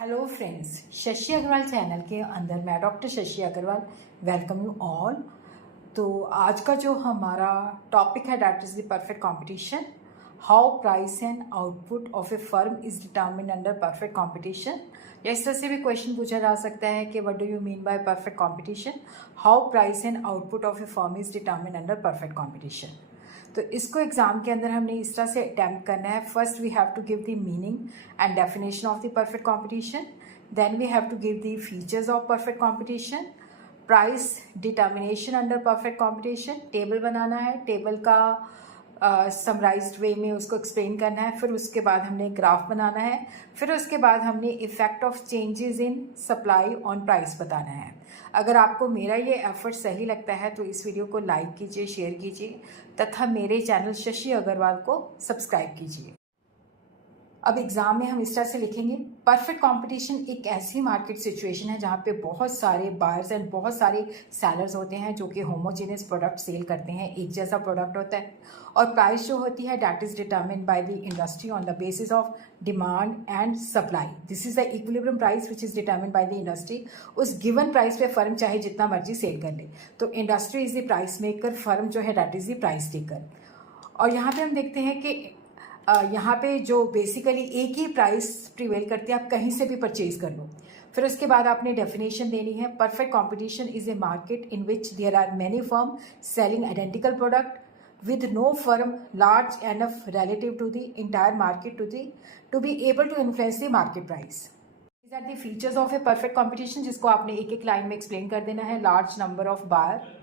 Hello friends, Shashi Agrawal channel के अंदर मैं doctor Shashi Agrawal welcome you all. तो आज का जो हमारा टॉपिक है that is the perfect competition. How price and output of a firm is determined under perfect competition. या इस तरह से भी क्वेश्चन पूछा जा सकता है कि what do you mean by perfect competition. How price and output of a firm is determined under perfect competition. तो इसको एग्जाम के अंदर हमने इस तरह से अटैम्प्ट करना है। First we have to give the meaning and definition of the perfect competition, then we have to give the features of perfect competition, price determination under perfect competition, table बनाना है, टेबल का summarised वे में उसको explain करना है, फिर उसके बाद हमने ग्राफ बनाना है, फिर उसके बाद हमने effect of changes in supply on price बताना है। अगर आपको मेरा ये एफर्ट सही लगता है तो इस वीडियो को लाइक कीजिए, शेयर कीजिए तथा मेरे चैनल शशि अग्रवाल को सब्सक्राइब कीजिए। अब एग्जाम में हम इस तरह से लिखेंगे, परफेक्ट कंपटीशन एक ऐसी मार्केट सिचुएशन है जहाँ पे बहुत सारे बायर्स एंड बहुत सारे सेलर्स होते हैं जो कि होमोजेनियस प्रोडक्ट सेल करते हैं, एक जैसा प्रोडक्ट होता है। और प्राइस जो होती है that is determined by the industry on the basis of demand and supply. This is the equilibrium price which is determined by the industry. उस गिवन प्राइस पे फर्म चाहे जितना मर्जी सेल कर ले, तो industry is the price maker, firm जो है that is the price taker. और यहाँ पे हम देखते हैं कि यहाँ पे जो बेसिकली एक ही प्राइस प्रिवेल करती है, आप कहीं से भी परचेज कर लो। फिर उसके बाद आपने डेफिनेशन देनी है, perfect competition is a market in which there are many firm selling identical product with no firm large enough relative to the entire market to be able to influence the market price. These are the features of a perfect competition, जिसको आपने एक एक line में explain कर देना है। Large number of buyer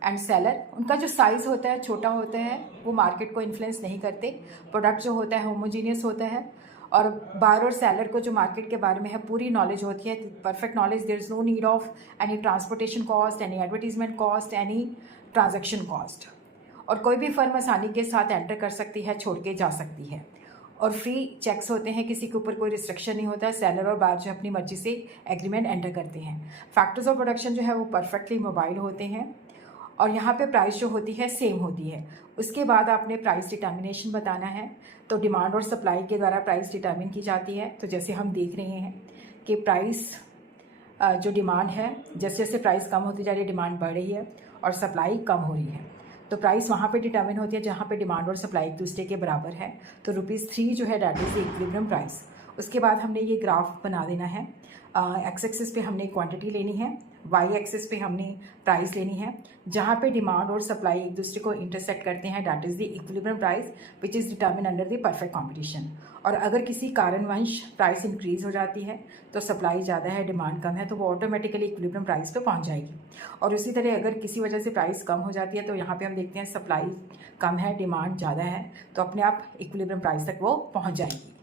and seller, उनका जो साइज़ होता है छोटा होता है, वो मार्केट को इन्फ्लुएंस नहीं करते। प्रोडक्ट जो होता है होमोजीनियस होता है, और बायर और सेलर को जो मार्केट के बारे में है पूरी नॉलेज होती है, perfect knowledge. There is no need of any transportation cost, any advertisement cost, any transaction cost. और कोई भी फर्म आसानी के साथ एंटर कर सकती है, छोड़ के जा सकती है। और फ्री चेक्स होते हैं, किसी के ऊपर कोई रिस्ट्रिक्शन नहीं होता है। सेलर और बायर जो अपनी मर्जी से एग्रीमेंट एंटर करते हैं। फैक्टर्स ऑफ प्रोडक्शन जो है वो परफेक्टली मोबाइल होते हैं। और यहाँ पे प्राइस जो होती है सेम होती है। उसके बाद आपने प्राइस डिटर्मिनेशन बताना है। तो डिमांड और सप्लाई के द्वारा प्राइस डिटर्मिन की जाती है। तो जैसे हम देख रहे हैं कि प्राइस जो डिमांड है, जैसे जैसे प्राइस कम होती जा रही है डिमांड बढ़ रही है और सप्लाई कम हो रही है। तो प्राइस वहाँ पे डिटर्मिन होती है जहाँ पे डिमांड और सप्लाई एक दूसरे के बराबर है। तो ₹3 जो है that is the equilibrium price. उसके बाद हमने ये ग्राफ बना देना है। एक्स एक्सिस पे हमने क्वांटिटी लेनी है, वाई एक्सिस पे हमने प्राइस लेनी है। जहाँ पे डिमांड और सप्लाई एक दूसरे को इंटरसेक्ट करते हैं that is the equilibrium price which is determine under the perfect competition. और अगर किसी कारणवश प्राइस इंक्रीज हो जाती है, तो सप्लाई ज़्यादा है डिमांड कम है, तो वो ऑटोमेटिकली इक्विलिब्रियम प्राइस पे पहुँच जाएगी। और उसी तरह अगर किसी वजह से प्राइस कम हो जाती है, तो यहाँ पे हम देखते हैं सप्लाई कम है डिमांड ज़्यादा है, तो अपने आप इक्विलिब्रियम प्राइस तक वो पहुँच जाएगी।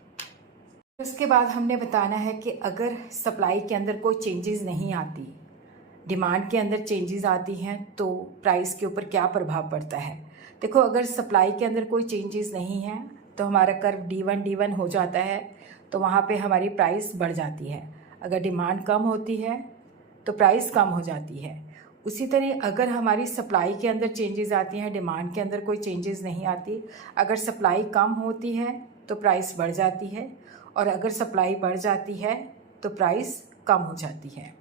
उसके बाद हमने बताना है कि अगर सप्लाई के अंदर कोई चेंजेस नहीं आती, डिमांड के अंदर चेंजेस आती हैं, तो प्राइस के ऊपर क्या प्रभाव पड़ता है। देखो, अगर सप्लाई के अंदर कोई चेंजेस नहीं है तो हमारा कर्व D1 हो जाता है, तो वहाँ पे हमारी प्राइस बढ़ जाती है। अगर डिमांड कम होती है तो प्राइस कम हो जाती है। उसी तरह अगर हमारी सप्लाई के अंदर चेंजेस आती हैं, डिमांड के अंदर कोई चेंजेस नहीं आती, अगर सप्लाई कम होती है तो प्राइस बढ़ जाती है, और अगर सप्लाई बढ़ जाती है तो प्राइस कम हो जाती है।